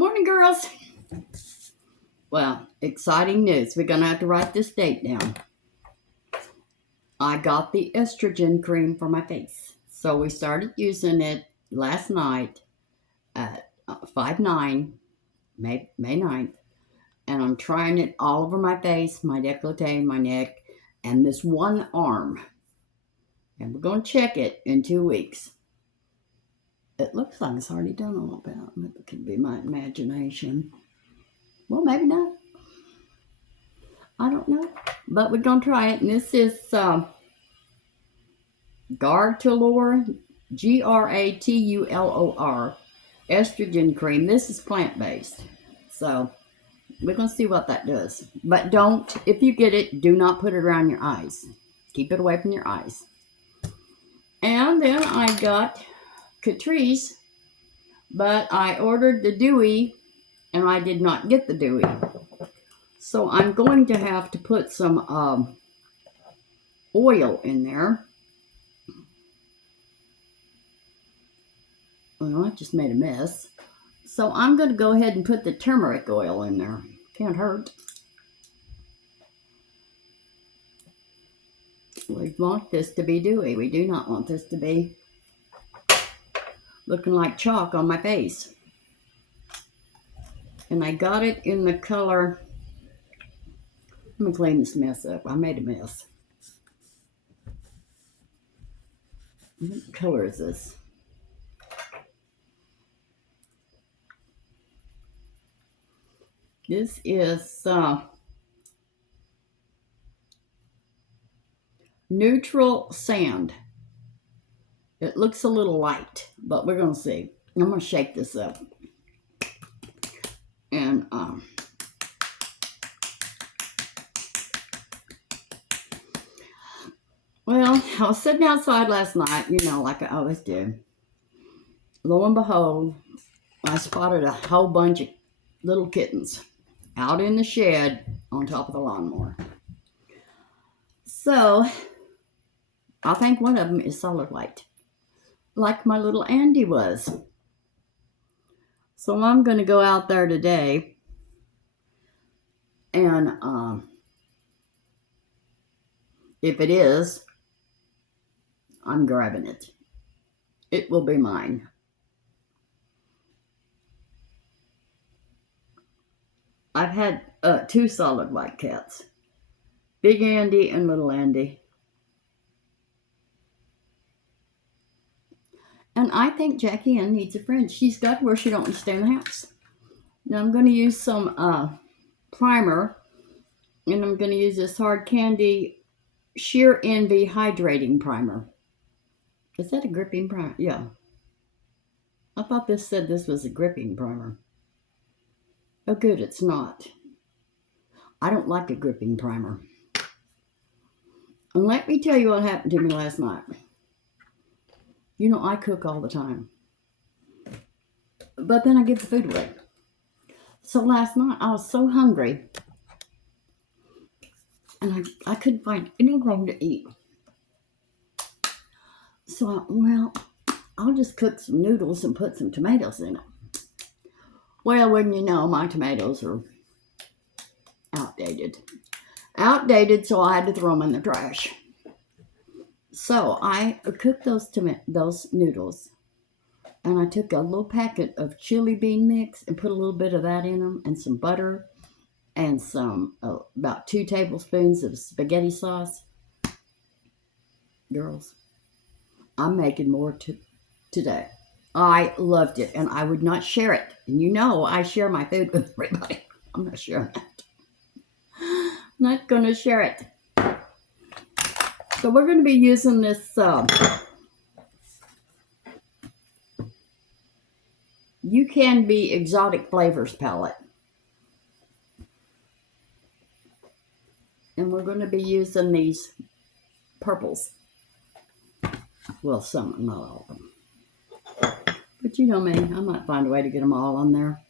morning, girls. Well, exciting news. We're going to have to write this date down. I got the estrogen cream for my face. So we started using it last night at 5/9, May 9th. And I'm trying it all over my face, my décolleté, my neck, and this one arm. And we're going to check it in 2 weeks. It looks like it's already done a little bit. Maybe it could be my imagination. Well, maybe not. I don't know. But we're going to try it. And this is Gartulor, Gratulor, estrogen cream. This is plant-based. So we're going to see what that does. But don't, if you get it, do not put it around your eyes. Keep it away from your eyes. And then I got Catrice, but I ordered the dewy and I did not get the dewy. So I'm going to have to put some oil in there. Well, I just made a mess. So I'm going to go ahead and put the turmeric oil in there. Can't hurt. We want this to be dewy. We do not want this to be looking like chalk on my face. And I got it in the color. Let me clean this mess up. I made a mess. What color is this? This is neutral sand. It looks a little light, but we're going to see. I'm going to shake this up. And well, I was sitting outside last night, you know, like I always do. Lo and behold, I spotted a whole bunch of little kittens out in the shed on top of the lawnmower. So I think one of them is solid white, like my little Andy was. So I'm going to go out there today and if it is, I'm grabbing it. It will be mine. I've had 2 solid white cats. Big Andy and little Andy. And I think Jackie Ann needs a friend. She's got where she don't want to stay in the house. Now I'm going to use some primer. And I'm going to use this Hard Candy Sheer Envy Hydrating Primer. Is that a gripping primer? Yeah. I thought this said this was a gripping primer. Oh, good, it's not. I don't like a gripping primer. And let me tell you what happened to me last night. You know, I cook all the time. But then I give the food away. So last night, I was so hungry. And I couldn't find anything to eat. So, I'll just cook some noodles and put some tomatoes in it. Well, wouldn't you know, my tomatoes are outdated. So I had to throw them in the trash. So I cooked those noodles. And I took a little packet of chili bean mix and put a little bit of that in them. And some butter. And some, about 2 tablespoons of spaghetti sauce. Girls, I'm making more today. I loved it, and I would not share it. And you know, I share my food with everybody. I'm not sharing that. Not going to share it. So we're going to be using this Ucanbe Exotic Flavors palette. And we're going to be using these purples. Well, some, not all of them. But you know me, I might find a way to get them all on there.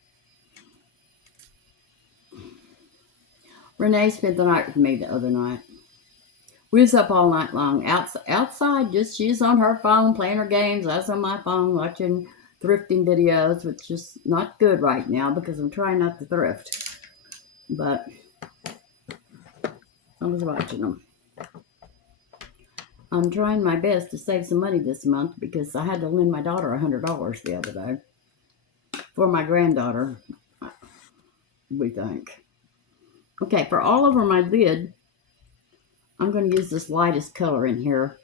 Renee spent the night with me the other night. We was up all night long. Outside, just she's on her phone playing her games. I was on my phone watching thrifting videos, which is not good right now because I'm trying not to thrift. But I was watching them. I'm trying my best to save some money this month because I had to lend my daughter $100 the other day for my granddaughter, we think. Okay, for all over my lid, I'm going to use this lightest color in here.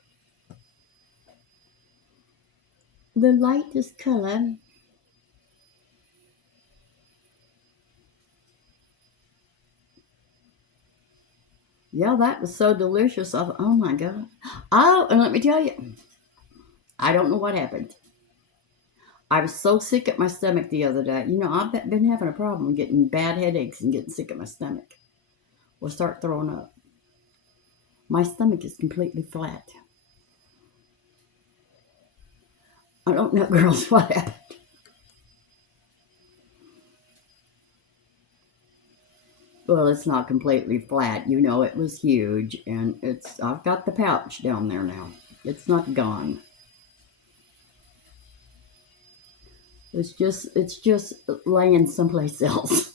The lightest color. Yeah, that was so delicious. I thought, oh my God. Oh, and let me tell you, I don't know what happened. I was so sick at my stomach the other day. You know, I've been having a problem getting bad headaches and getting sick at my stomach. Will start throwing up. My stomach is completely flat. I don't know, girls, what happened. Well, it's not completely flat. You know, it was huge, and I've got the pouch down there now. It's not gone. It's just laying someplace else.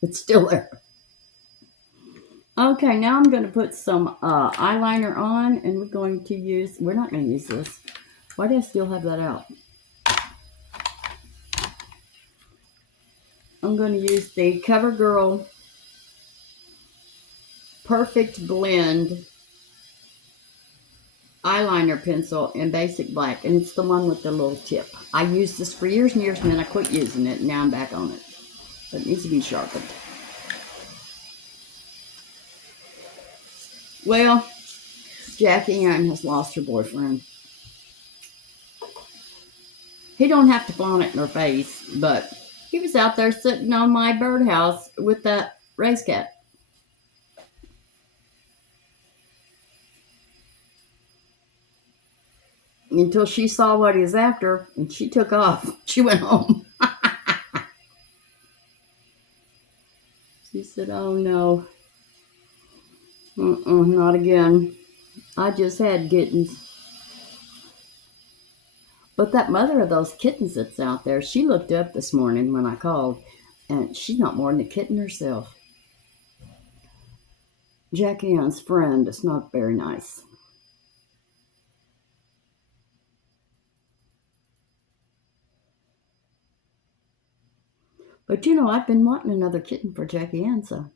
It's still there. Okay, now I'm going to put some eyeliner on, and we're not going to use this. Why do I still have that out? I'm going to use the Covergirl Perfect Blend eyeliner pencil in basic black, and it's the one with the little tip. I used this for years and years, and then I quit using it, and now I'm back on it. But it needs to be sharpened. Well, Jackie Ann has lost her boyfriend. He don't have to flaunt it in her face, but he was out there sitting on my birdhouse with that race cat. Until she saw what he was after, and she took off. She went home. She said, oh no. Not again. I just had kittens. But that mother of those kittens that's out there, she looked up this morning when I called, and she's not more than a kitten herself. Jackie Ann's friend is not very nice. But you know, I've been wanting another kitten for Jackie Ann, so.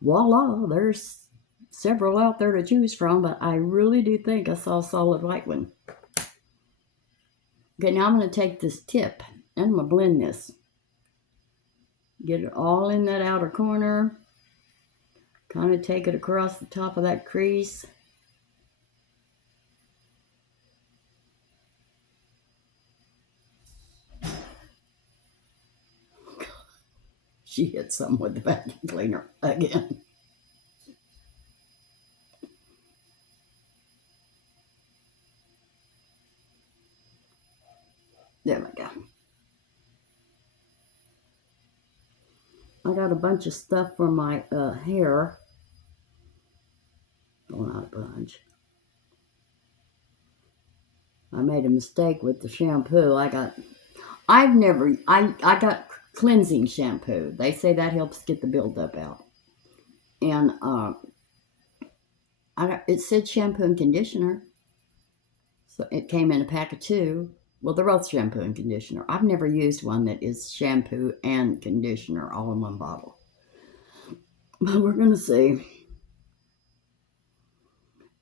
Voila, there's several out there to choose from, but I really do think I saw a solid white one. Okay, now I'm going to take this tip and I'm going to blend this. Get it all in that outer corner. Kind of take it across the top of that crease. She hit something with the vacuum cleaner again. There we go. I got a bunch of stuff for my hair. Well, not a bunch. I made a mistake with the shampoo. I got cleansing shampoo. They say that helps get the buildup out. And it said shampoo and conditioner. So it came in a pack of 2. Well, they're both shampoo and conditioner. I've never used one that is shampoo and conditioner all in one bottle. But we're going to see.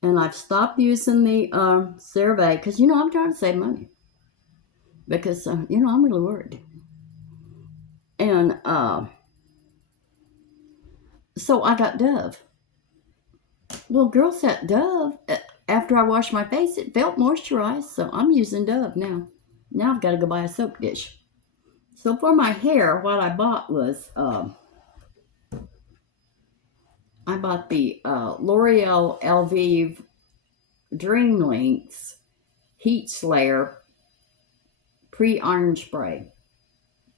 And I've stopped using the CeraVe because, you know, I'm trying to save money. Because, you know, I'm really worried. And so I got Dove. Well, girls, that Dove, after I washed my face, it felt moisturized. So I'm using Dove now. Now I've got to go buy a soap dish. So for my hair, what I bought was, I bought the L'Oreal Elvive Dream Links Heat Slayer Pre-Iron Spray.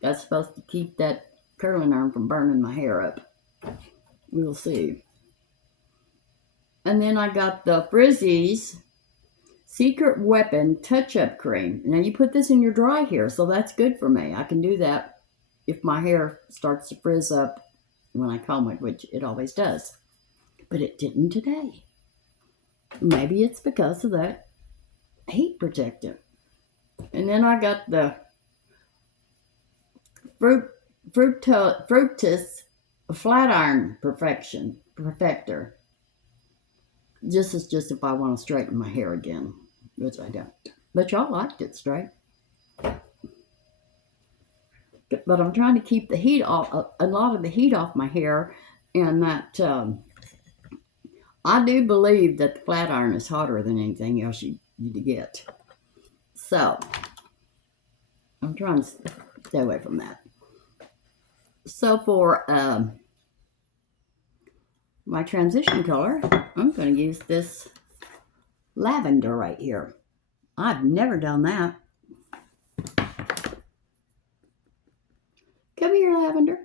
That's supposed to keep that curling iron from burning my hair up. We'll see. And then I got the Frizzies Secret Weapon Touch-Up Cream. Now, you put this in your dry hair, so that's good for me. I can do that if my hair starts to frizz up when I comb it, which it always does. But it didn't today. Maybe it's because of that heat protectant. And then I got the Fructus Flat Iron Perfector. This is just if I want to straighten my hair again, which I don't. But y'all liked it straight. But I'm trying to keep the heat off, a lot of the heat off my hair, and that I do believe that the flat iron is hotter than anything else you get. So I'm trying to stay away from that. So for my transition color, I'm going to use this lavender right here. I've never done that. Come here, lavender.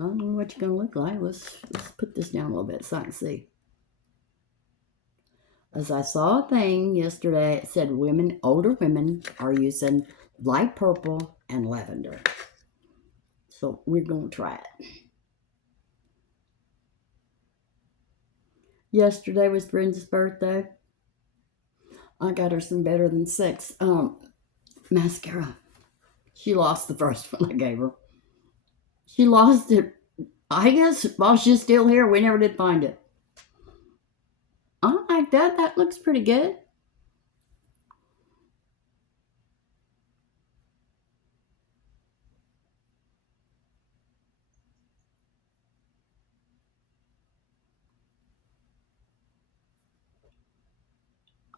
I don't know what you're going to look like. Let's put this down a little bit so I can see. As I saw a thing yesterday, it said older women are using light purple and lavender. So we're going to try it. Yesterday was Brenda's birthday. I got her some Better Than Sex mascara. She lost the first one I gave her. She lost it, I guess, while she's still here. We never did find it. I like that. That looks pretty good.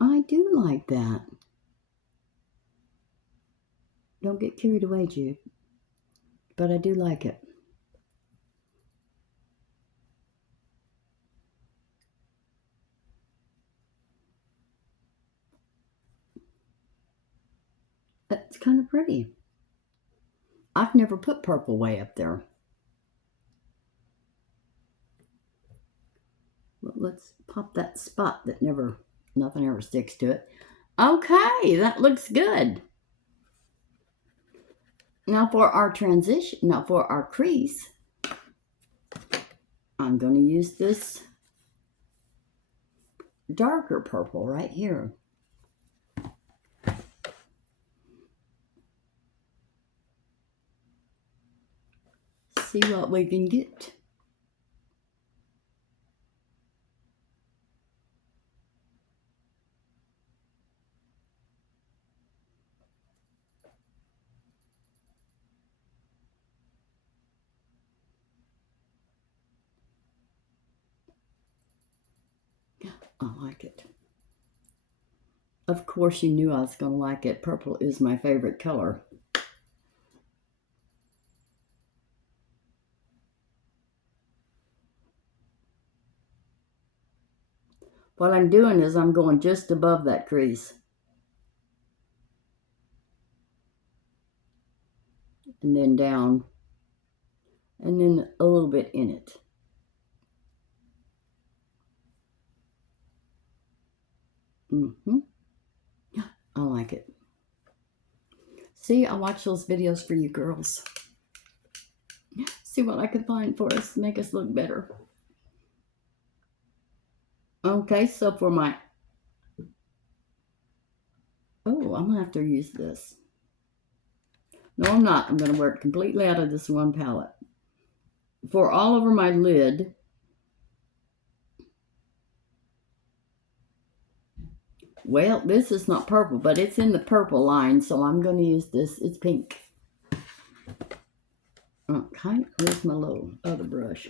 I do like that. Don't get carried away, Jude. But I do like it. That's kind of pretty. I've never put purple way up there. But let's pop that spot that nothing ever sticks to it. Okay, that looks good. Now for our crease, I'm going to use this darker purple right here. See what we can get. I like it. Of course, you knew I was going to like it. Purple is my favorite color. What I'm doing is I'm going just above that crease. And then down. And then a little bit in it. I like it. See, I watch those videos for you girls. See what I can find for us to make us look better. Okay, so for my... Oh, I'm going to have to use this. No, I'm not. I'm going to work completely out of this one palette. For all over my lid, well, this is not purple, but it's in the purple line, so I'm going to use this. It's pink. Okay, where's my little other brush?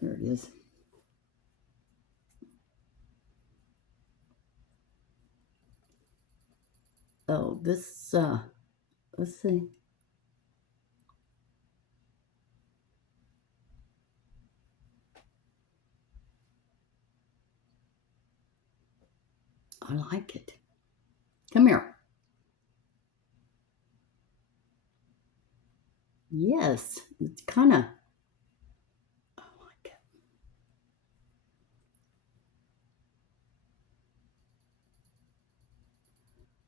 There it is. Oh, this, let's see. I like it. Come here. Yes, it's kind of, oh my God.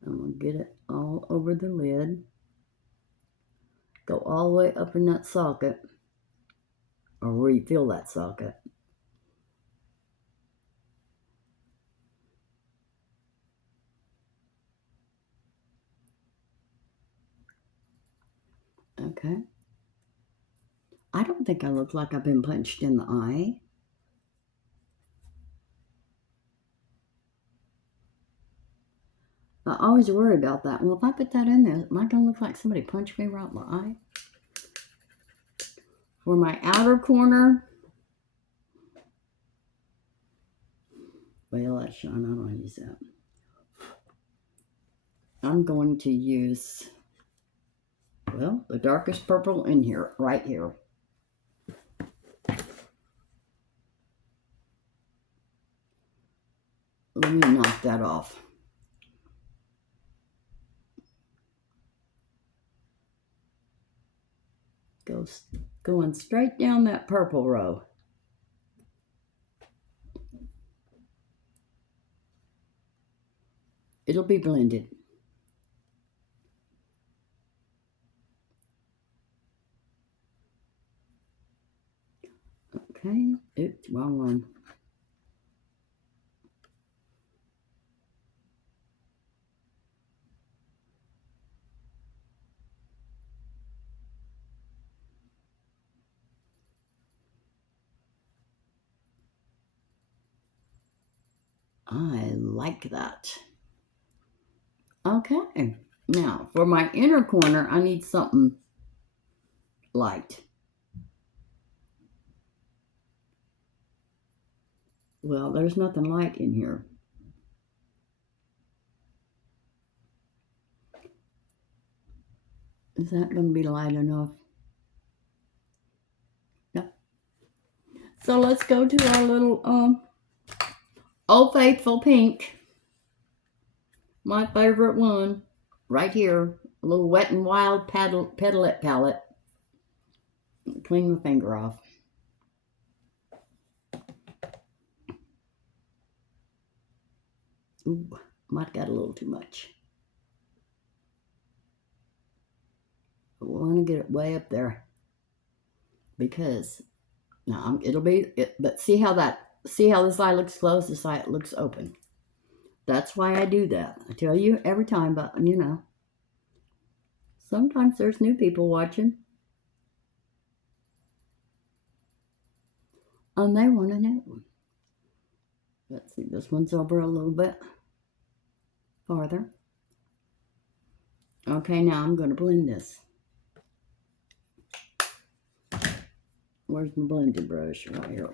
I'm going to get it all over the lid. Go all the way up in that socket, or where you feel that socket. Okay. I don't think I look like I've been punched in the eye. I always worry about that. Well, if I put that in there, am I going to look like somebody punched me right in the eye? For my outer corner, well, that's shine. I don't want to use that. I'm going to use, well, the darkest purple in here, right here. Let me knock that off. Going straight down that purple row. It'll be blended. Okay, oops, wrong one. I like that. Okay, now for my inner corner, I need something light. Well, there's nothing light in here. Is that going to be light enough? No. So let's go to our little Old Faithful pink. My favorite one, right here. A little Wet n Wild Petalette palette. Clean my finger off. Ooh, might got a little too much. But we want to get it way up there because now it'll be. But see how this eye looks closed, this eye looks open. That's why I do that. I tell you every time, but you know, sometimes there's new people watching, and they want to know. Let's see, this one's over a little bit farther. Okay, now I'm going to blend this. Where's my blending brush? Right here.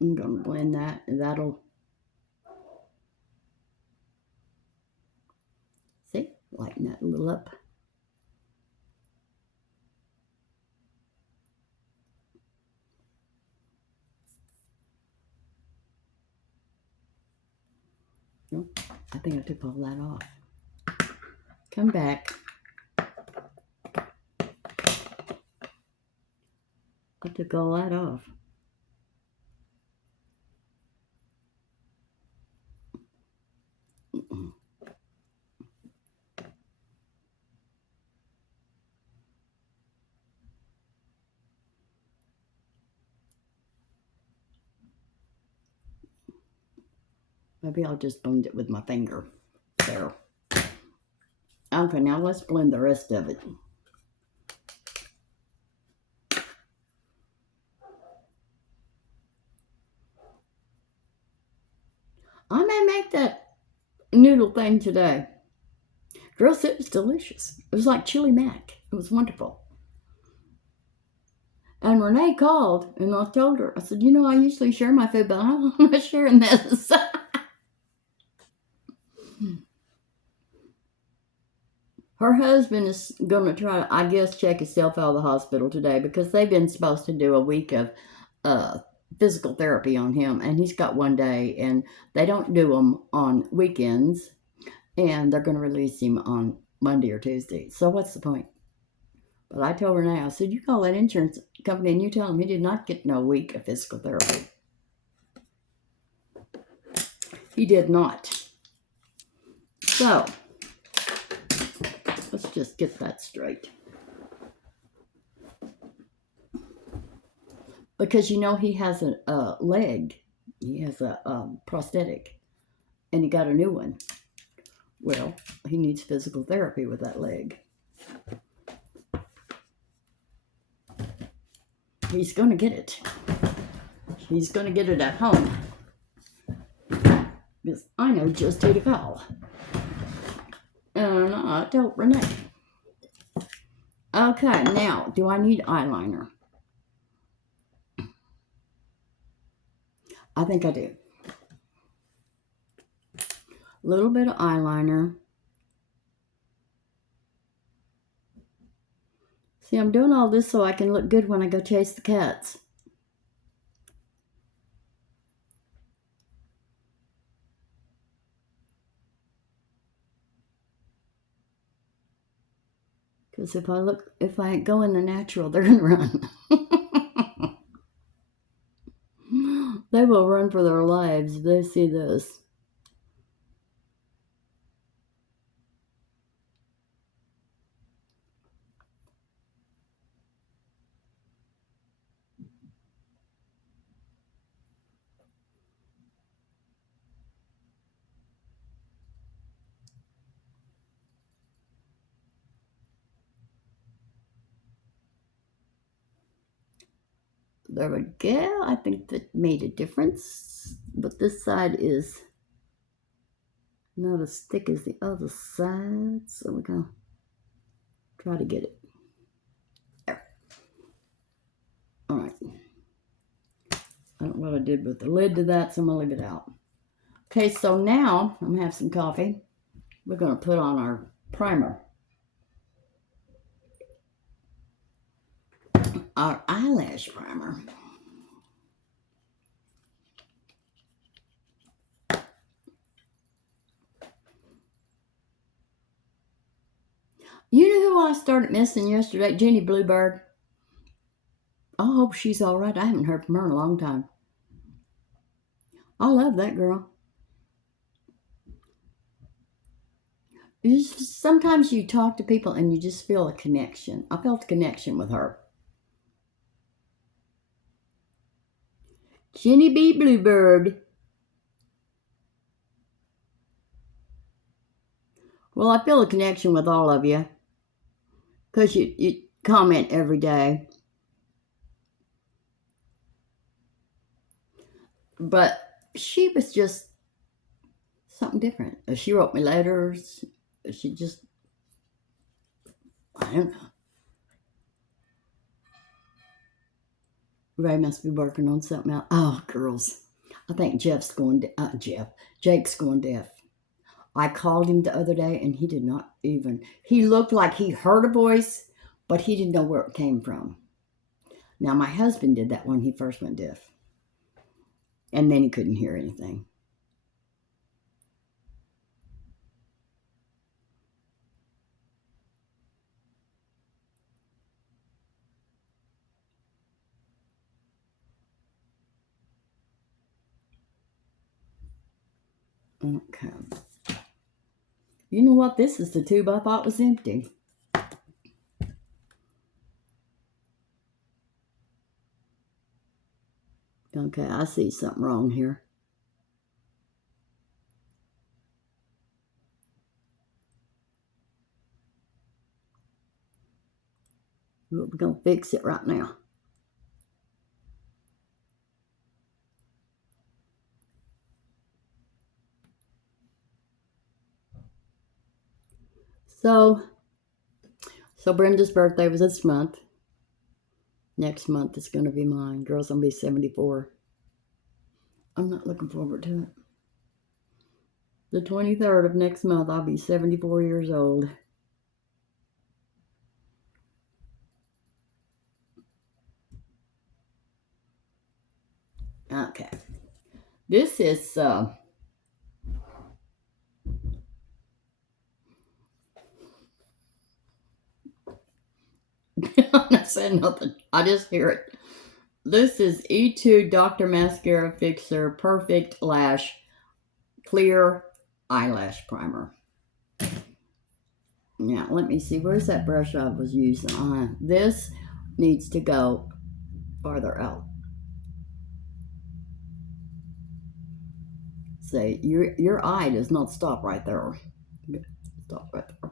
I'm going to blend that, and that'll, see, lighten that a little up. Oh, I think I took all that off. Come back. I took all that off. Maybe I'll just blend it with my finger. There. Okay, now let's blend the rest of it. I may make that noodle thing today. Girls, it was delicious. It was like chili mac. It was wonderful. And Renee called, and I told her, I said, you know, I usually share my food, but I'm not sharing this. Her husband is going to try to, I guess, check himself out of the hospital today because they've been supposed to do a week of physical therapy on him, and he's got one day, and they don't do them on weekends, and they're going to release him on Monday or Tuesday. So what's the point? But I told Renee, I said, you call that insurance company and you tell him he did not get no week of physical therapy. He did not. So, let's just get that straight. Because you know he has a leg. He has a prosthetic. And he got a new one. Well, he needs physical therapy with that leg. He's going to get it. He's going to get it at home. Because I know just who to call. And I told Renee. Okay, now, do I need eyeliner? I think I do. A little bit of eyeliner. See, I'm doing all this so I can look good when I go chase the cats. Because if I go in the natural, they're going to run. They will run for their lives if they see this. There we go. I think that made a difference. But this side is not as thick as the other side. So we're going to try to get it. There. All right. I don't know what I did with the lid to that, so I'm going to leave it out. Okay, so now I'm going to have some coffee. We're going to put on our primer. Our eyelash primer. You know who I started missing yesterday? Jenny Bluebird. I hope she's all right. I haven't heard from her in a long time. I love that girl. Sometimes you talk to people and you just feel a connection. I felt a connection with her. Jenny B. Bluebird. Well, I feel a connection with all of you because you comment every day. But she was just something different. She wrote me letters. She just, I don't know. Ray must be working on something else. Oh, girls. I think Jake's going deaf. I called him the other day and he did not even, he looked like he heard a voice, but he didn't know where it came from. Now, my husband did that when he first went deaf. And then he couldn't hear anything. Okay. You know what? This is the tube I thought was empty. Okay, I see something wrong here. We're going to fix it right now. So Brenda's birthday was this month. Next month is going to be mine. Girl's going to be 74. I'm not looking forward to it. The 23rd of next month, I'll be 74 years old. Okay. This is I'm not saying nothing. I just hear it. This is Etude Dr. Mascara Fixer Perfect Lash Clear Eyelash Primer. Now, let me see. Where's that brush I was using? This needs to go farther out. Say, your eye does not stop right there. Stop right there.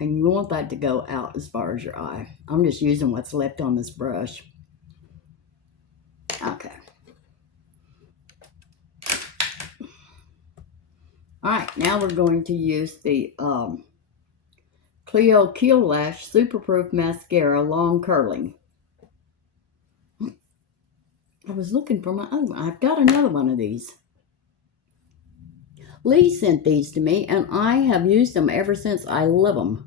And you want that to go out as far as your eye. I'm just using what's left on this brush. Okay. Alright, now we're going to use the Clio Keel Lash Superproof Mascara Long Curling. I was looking for my other one. I've got another one of these. Lee sent these to me, and I have used them ever since. I love them.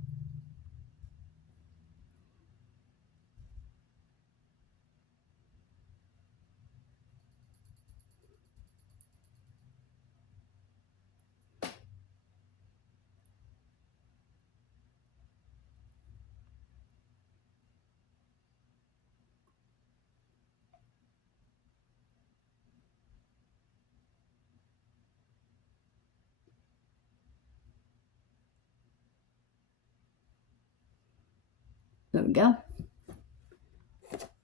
There we go.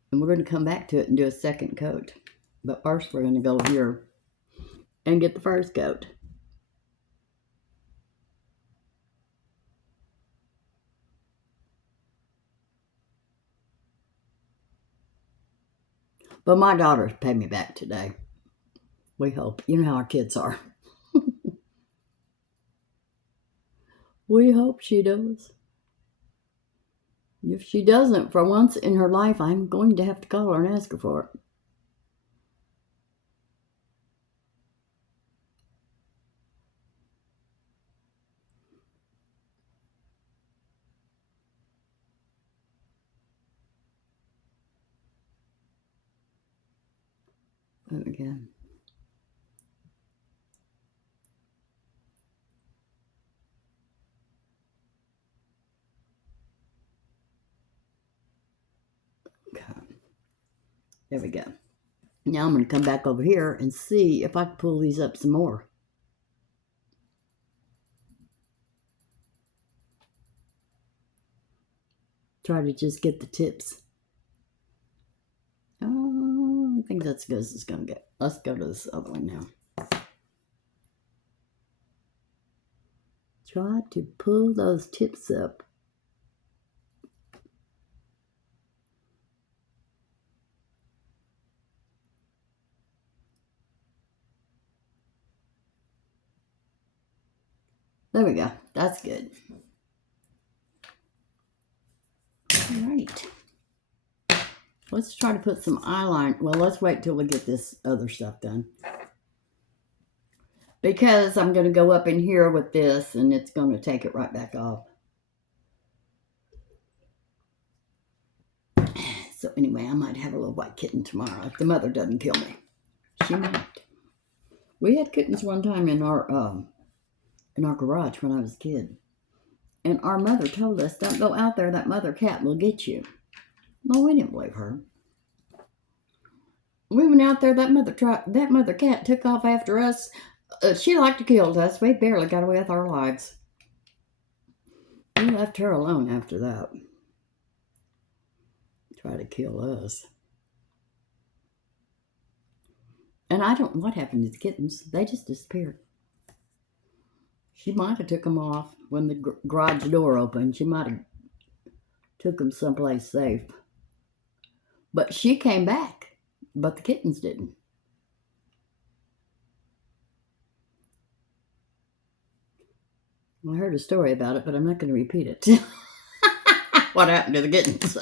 And we're going to come back to it and do a second coat. But first we're going to go here and get the first coat. But my daughter's paid me back today. We hope. You know how our kids are. We hope she does. If she doesn't, for once in her life, I'm going to have to call her and ask her for it. There we go. Okay. There we go. Now I'm going to come back over here and see if I can pull these up some more. Try to just get the tips. Oh, I think that's as good as it's going to get. Let's go to this other one now. Try to pull those tips up. There we go. That's good. All right. Let's try to put some eyeliner. Well, let's wait till we get this other stuff done. Because I'm going to go up in here with this and it's going to take it right back off. So anyway, I might have a little white kitten tomorrow if the mother doesn't kill me. She might. We had kittens one time in our garage when I was a kid. And our mother told us, don't go out there, that mother cat will get you. No, we didn't believe her. We went out there, that mother cat took off after us. She liked to kill us. We barely got away with our lives. We left her alone after that. Try to kill us. And I don't know what happened to the kittens. They just disappeared. She might have took them off when the garage door opened. She might have took them someplace safe. But she came back. But the kittens didn't. I heard a story about it, but I'm not going to repeat it. What happened to the kittens?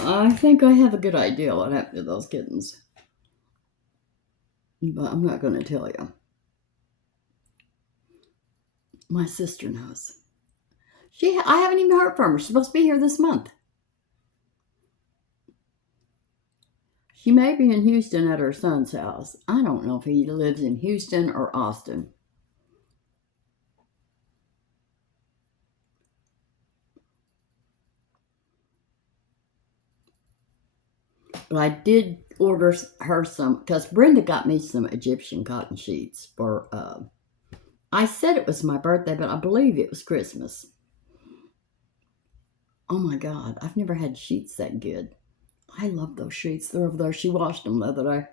I think I have a good idea what happened to those kittens. But I'm not going to tell you. My sister knows. I haven't even heard from her. She's supposed to be here this month. She may be in Houston at her son's house. I don't know if he lives in Houston or Austin. But I did order her some, because Brenda got me some Egyptian cotton sheets for, I said it was my birthday, but I believe it was Christmas. Oh my God, I've never had sheets that good. I love those sheets. They're over there. She washed them the other day.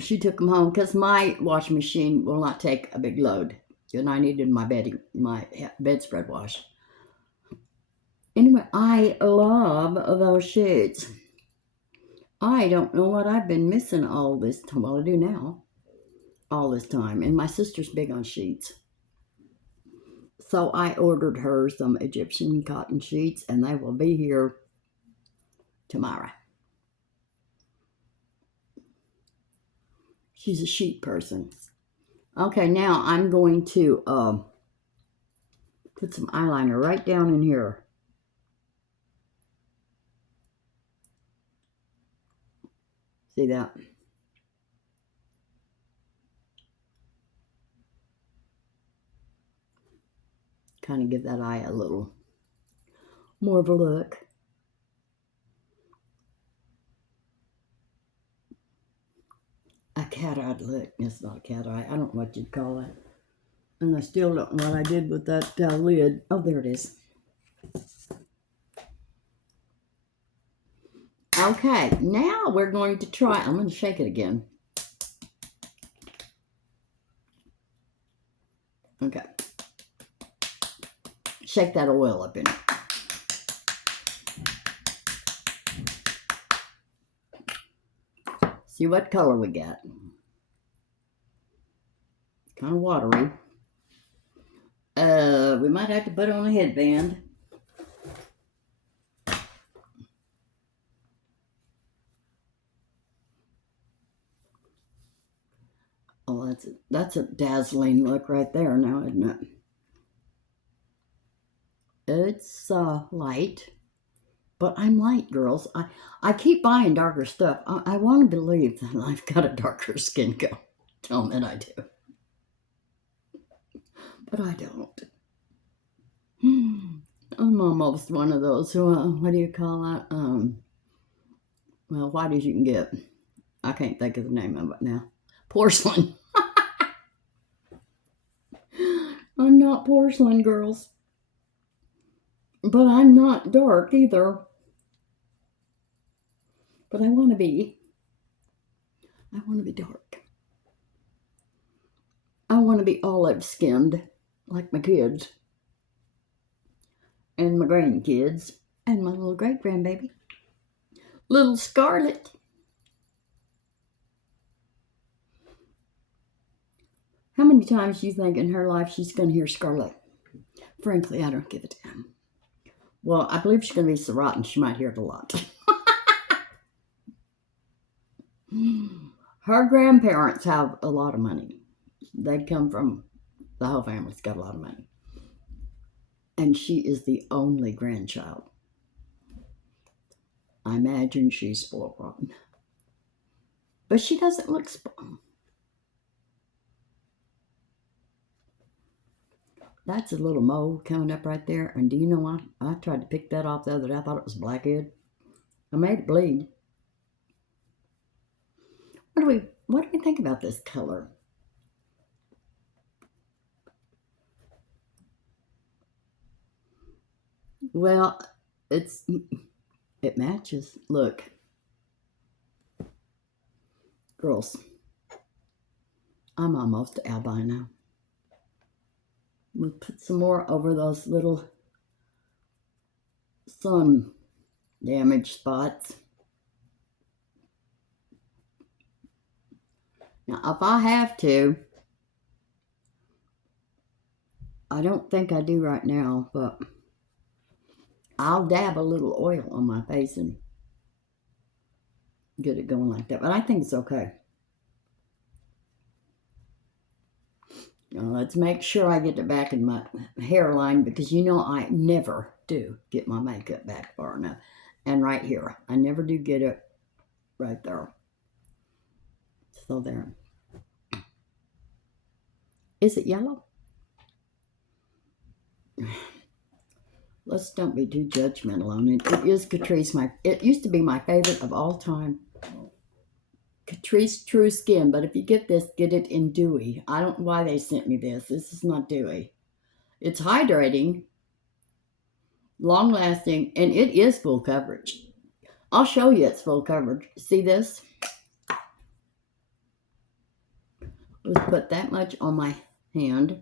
She took them home because my washing machine will not take a big load. And I needed my bedspread washed. Anyway, I love those sheets. I don't know what I've been missing all this time. Well, I do now. All this time. And my sister's big on sheets. So I ordered her some Egyptian cotton sheets, and they will be here tomorrow. She's a sheet person. Okay, now I'm going to put some eyeliner right down in here. See that? Kind of give that eye a little more of a look. A cat-eyed look. It's not a cat eye. I don't know what you'd call it. And I still don't know what I did with that lid. Oh, there it is. Okay, now we're going to try. I'm going to shake it again. Okay. Shake that oil up in it. See what color we got. It's kind of watery. We might have to put on a headband. Oh, that's a dazzling look right there now, isn't it? It's light, but I'm light, girls. I keep buying darker stuff. I want to believe that I've got a darker skin tone than I do, but I don't. I'm almost one of those who, what do you call that? Well, white as you can get. I can't think of the name of it now. Porcelain. I'm not porcelain, girls. But I'm not dark either. But I want to be. I want to be dark. I want to be olive-skinned, like my kids. And my grandkids. And my little great-grandbaby. Little Scarlet. How many times do you think in her life she's going to hear Scarlet? Frankly, I don't give a damn. Well, I believe she's going to be so rotten she might hear it a lot. Her grandparents have a lot of money. They come from, the whole family's got a lot of money. And she is the only grandchild. I imagine she's spoiled rotten. But she doesn't look spoiled. That's a little mole coming up right there. And do you know what? I tried to pick that off the other day. I thought it was blackhead. I made it bleed. What do we think about this color? Well, it matches. Look. Girls, I'm almost albino. We'll put some more over those little sun damage spots. Now, if I have to, I don't think I do right now, but I'll dab a little oil on my face and get it going like that. But I think it's okay. Now, let's make sure I get it back in my hairline, because you know I never do get my makeup back far enough. And right here, I never do get it right there. So there. Is it yellow? Let's don't be too judgmental on it. It is Catrice. It used to be my favorite of all time. Catrice True Skin, but if you get this, get it in dewy. I don't know why they sent me this. This is not dewy. It's hydrating, long lasting, and it is full coverage. I'll show you it's full coverage. See this? Let's put that much on my hand.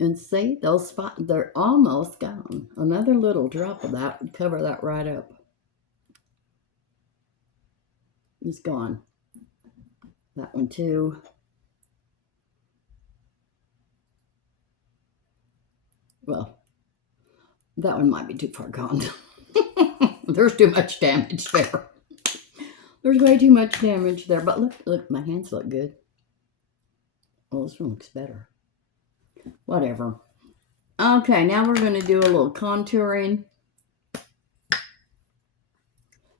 And see, those spots, they're almost gone. Another little drop of that would cover that right up. It's gone. That one too. Well, that one might be too far gone. There's too much damage there. There's way too much damage there. But look, my hands look good. Oh, this one looks better. Whatever. Okay, now we're going to do a little contouring.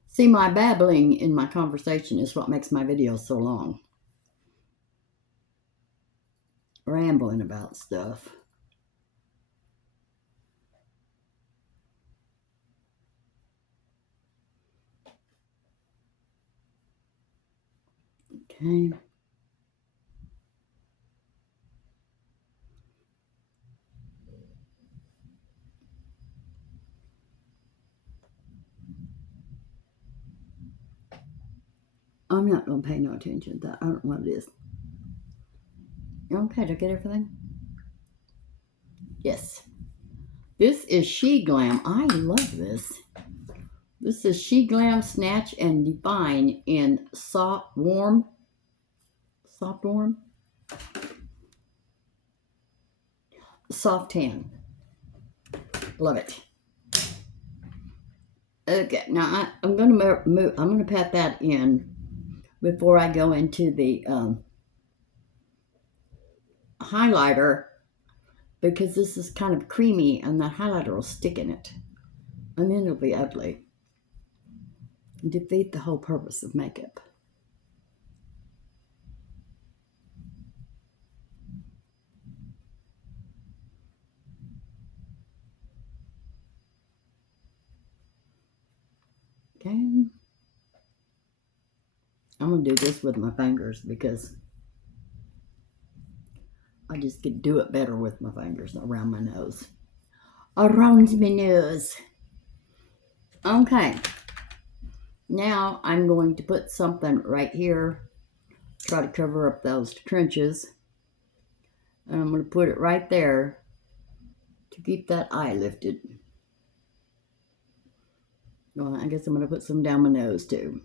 See, my babbling in my conversation is what makes my videos so long. Rambling about stuff. Okay. I'm not going to pay no attention to that. I don't know what it is. Okay, did I get everything? Yes. This is Sheglam. I love this. This is Sheglam, Snatch, and Divine in soft warm. Soft warm? Soft tan. Love it. Okay, now I'm going to move. I'm going to pat that in before I go into the highlighter, because this is kind of creamy and that highlighter will stick in it. And then it'll be ugly. Defeat the whole purpose of makeup. Okay. I'm going to do this with my fingers because I just could do it better with my fingers around my nose. Around my nose. Okay. Now I'm going to put something right here. Try to cover up those trenches. And I'm going to put it right there to keep that eye lifted. Well, I guess I'm going to put some down my nose too.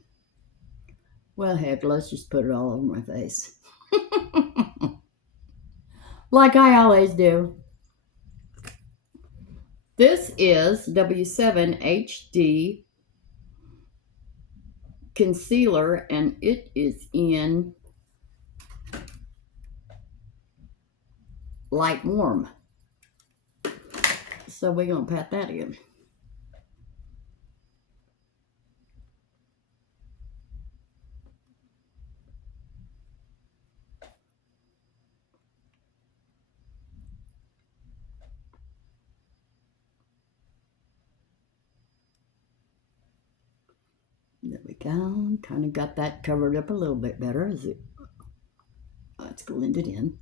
Well, heck, let's just put it all over my face. Like I always do. This is W7 HD concealer, and it is in light warm. So we're going to pat that in. There we go. Kind of got that covered up a little bit better as it's blended in.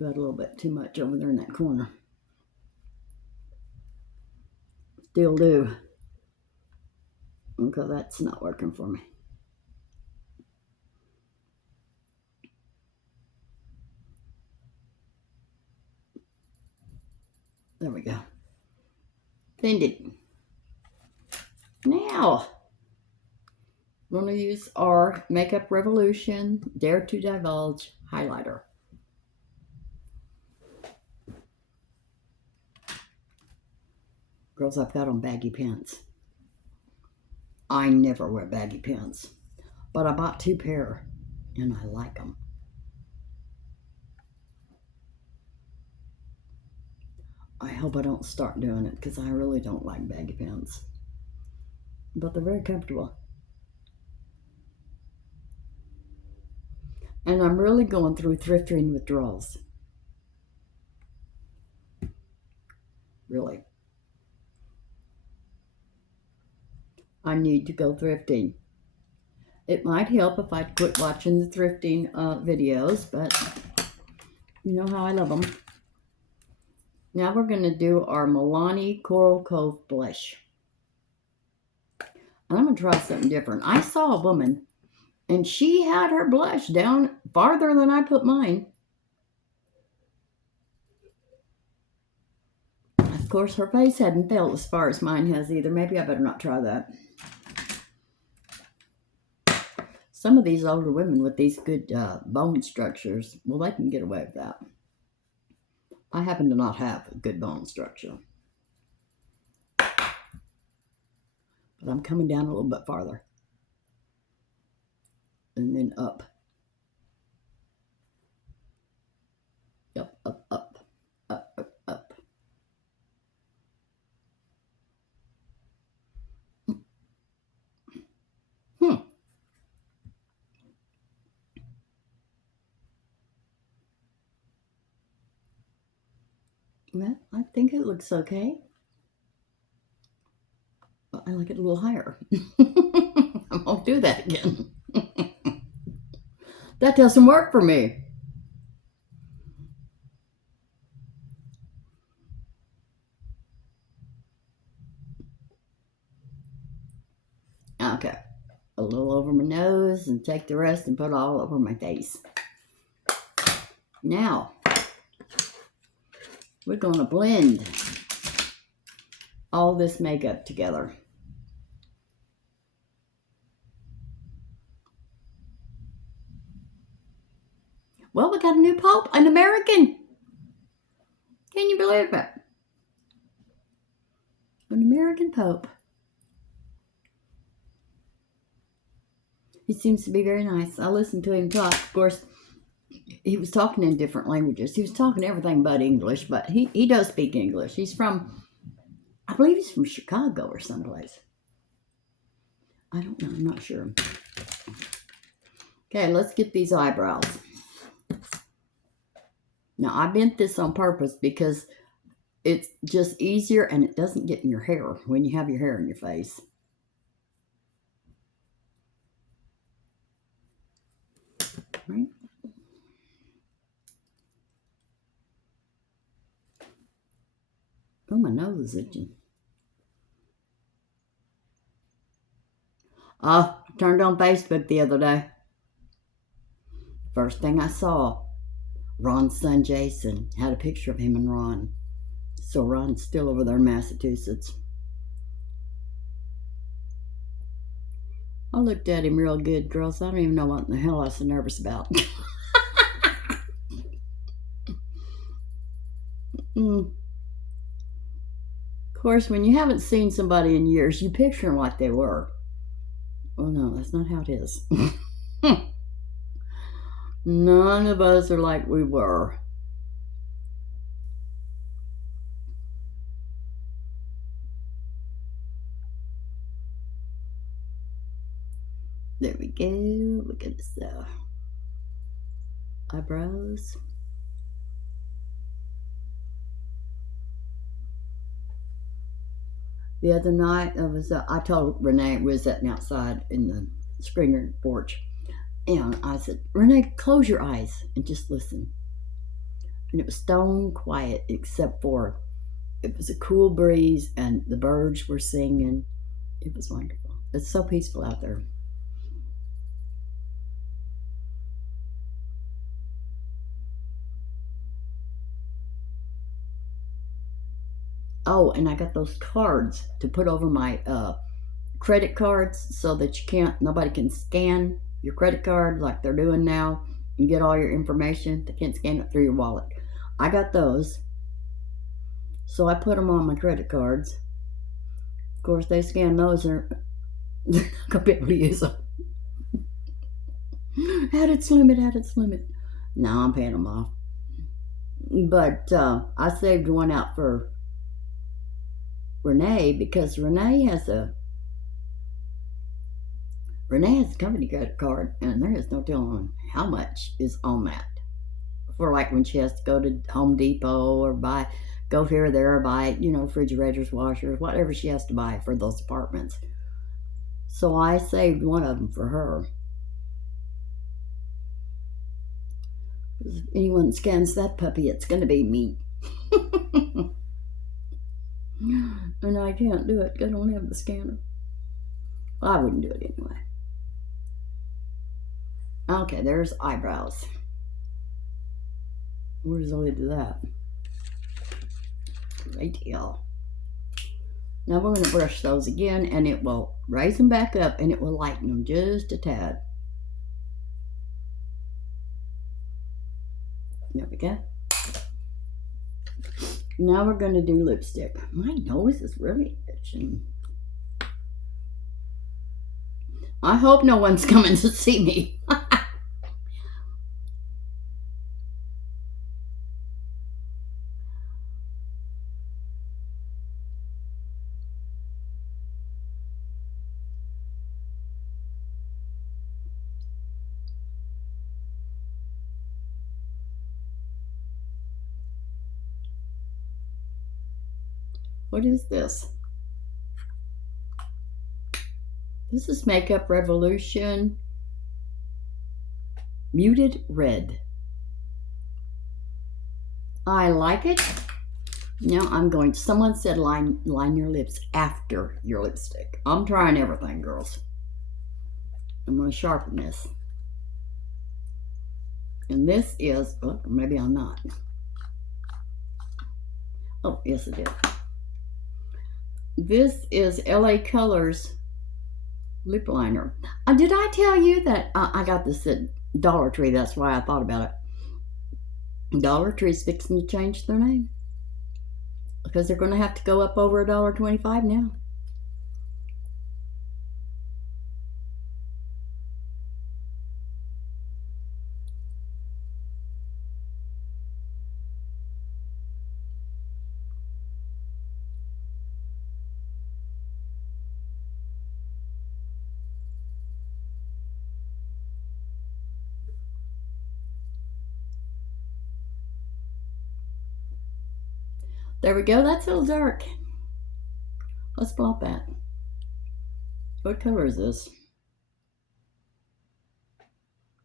Got a little bit too much over there in that corner. Still do. Okay, that's not working for me. There we go. Blended. Now, we're going to use our Makeup Revolution Dare to Divulge highlighter. Girls, I've got on baggy pants. I never wear baggy pants, but I bought 2 pair and I like them. I hope I don't start doing it because I really don't like baggy pants. But they're very comfortable. And I'm really going through thrifting withdrawals. Really. I need to go thrifting. It might help if I quit watching the thrifting videos, but you know how I love them. Now we're going to do our Milani Coral Cove blush. And I'm going to try something different. I saw a woman, and she had her blush down farther than I put mine. Of course, her face hadn't felt as far as mine has either. Maybe I better not try that. Some of these older women with these good bone structures, well, they can get away with that. I happen to not have a good bone structure. But I'm coming down a little bit farther. And then up. Up, up, up, up, up, up. Well, I think it looks okay. But I like it a little higher. I won't do that again. That doesn't work for me. Okay. A little over my nose and take the rest and put it all over my face. Now, we're going to blend all this makeup together. Well, we got a new Pope, an American. Can you believe it? An American Pope. He seems to be very nice. I listened to him talk. Of course, he was talking in different languages. He was talking everything but English, but he does speak English. He's from, I believe he's from Chicago or someplace. I don't know. I'm not sure. Okay, let's get these eyebrows. Now, I bent this on purpose because it's just easier and it doesn't get in your hair when you have your hair in your face. Right? Oh, my nose is itching. I turned on Facebook the other day. First thing I saw, Ron's son Jason had a picture of him and Ron. So Ron's still over there in Massachusetts. I looked at him real good, girls. I don't even know what in the hell I was so nervous about. Of course, when you haven't seen somebody in years, you picture them like they were. Oh no, that's not how it is. None of us are like we were. There we go. Look at this eyebrows. The other night, I told Renee, we was sitting outside in the screener porch, and I said, Renee, close your eyes and just listen. And it was stone quiet except for it was a cool breeze and the birds were singing. It was wonderful. It's so peaceful out there. Oh, and I got those cards to put over my credit cards so that nobody can scan your credit card like they're doing now and get all your information. They can't scan it through your wallet. I got those. So I put them on my credit cards. Of course, they scan those, they're not going to be able to use them. At its limit, at its limit. Now I'm paying them off. But I saved one out for Renee because Renee has a company credit card, and there is no telling how much is on that. For like when she has to go to Home Depot or go here or there, or buy, refrigerators, washers, whatever she has to buy for those apartments. So I saved one of them for her. If anyone scans that puppy, it's going to be me. And I can't do it. I don't have the scanner. Well, I wouldn't do it anyway. Okay, there's eyebrows. Where's the lid to that? Right here. Now we're going to brush those again, and it will raise them back up, and it will lighten them just a tad. There we go. Now we're going to do lipstick. My nose is really itching. I hope no one's coming to see me. What is this? This is Makeup Revolution Muted Red. I like it. Now I'm going to, someone said line your lips after your lipstick. I'm trying everything, girls. I'm going to sharpen this. And this is, oh, maybe I'm not. Oh, yes, it is. This is LA Colors lip liner. Did I tell you that I got this at Dollar Tree? That's why I thought about it. Dollar Tree's fixing to change their name because they're going to have to go up over $1.25 now. There we go. That's a little dark. Let's blot that. What color is this?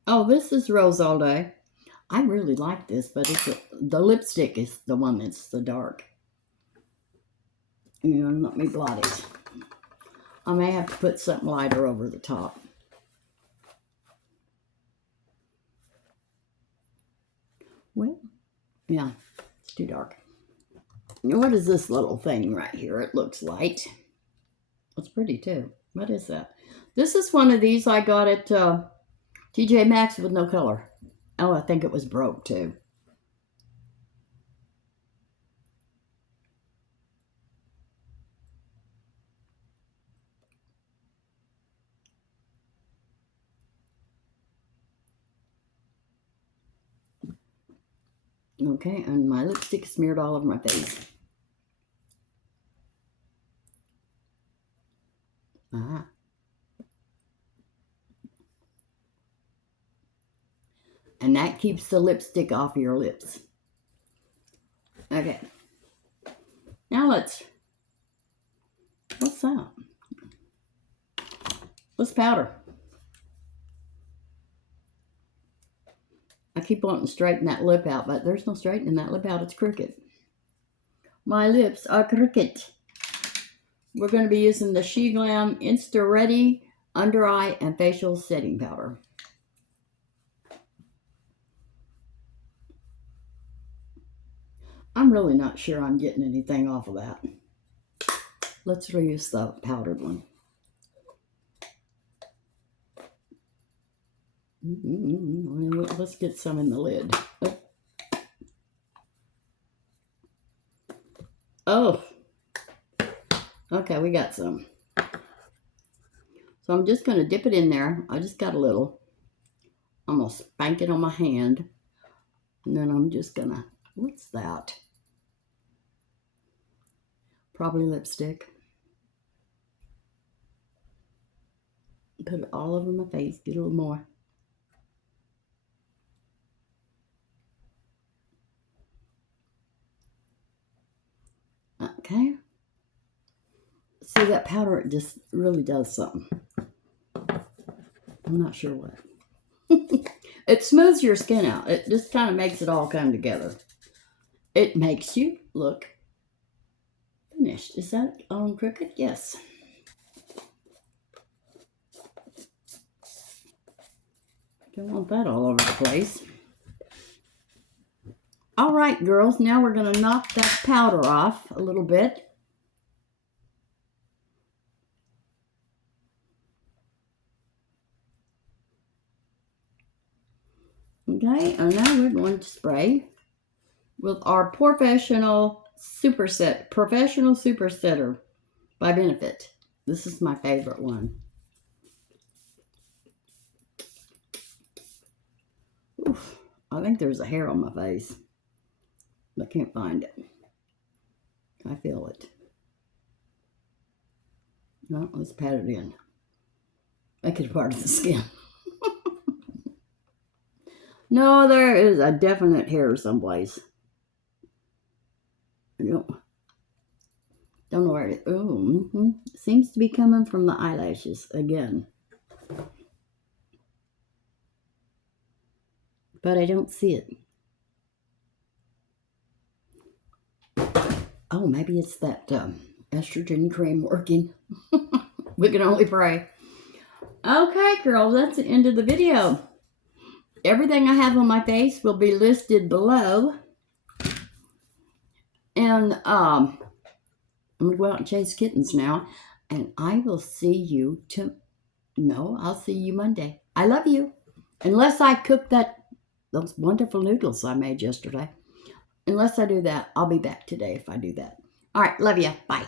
Oh, this is Rose All Day. I really like this, but the lipstick is the one that's the dark. Let me blot it. I may have to put something lighter over the top. Well, yeah, it's too dark. What is this little thing right here? It looks light. It's pretty too. What is that? This is one of these I got at TJ Maxx with no color. Oh, I think it was broke too. Okay, and my lipstick smeared all over my face. Ah. And that keeps the lipstick off your lips. Okay. Now what's that? What's powder? I keep wanting to straighten that lip out, but there's no straightening that lip out. It's crooked. My lips are crooked. We're going to be using the Sheglam Insta-Ready Under Eye and Facial Setting Powder. I'm really not sure I'm getting anything off of that. Let's reuse the powdered one. Let's get some in the lid. Oh. Okay, we got some. So I'm just going to dip it in there. I just got a little I'm going to spank it on my hand. And then I'm just going to, what's that? Probably lipstick. Put it all over my face. Get a little more. Okay. See, that powder, it just really does something. I'm not sure what. It smooths your skin out. It just kind of makes it all come together. It makes you look finished. Is that on crooked? Yes. Don't want that all over the place. All right, girls. Now we're going to knock that powder off a little bit. Okay, and now we're going to spray with our Professional Super Setter by Benefit. This is my favorite one. Oof, I think there's a hair on my face. I can't find it. I feel it. No, let's pat it in. Make it part of the skin. No, there is a definite hair someplace. Don't know where it is. Oh, seems to be coming from the eyelashes again. But I don't see it. Oh, maybe it's that estrogen cream working. We can only pray. Okay, girls, that's the end of the video. Everything I have on my face will be listed below. And I'm going to go out and chase kittens now. And I will see you I'll see you Monday. I love you. Unless I cook those wonderful noodles I made yesterday. Unless I do that, I'll be back today if I do that. All right, love you. Bye.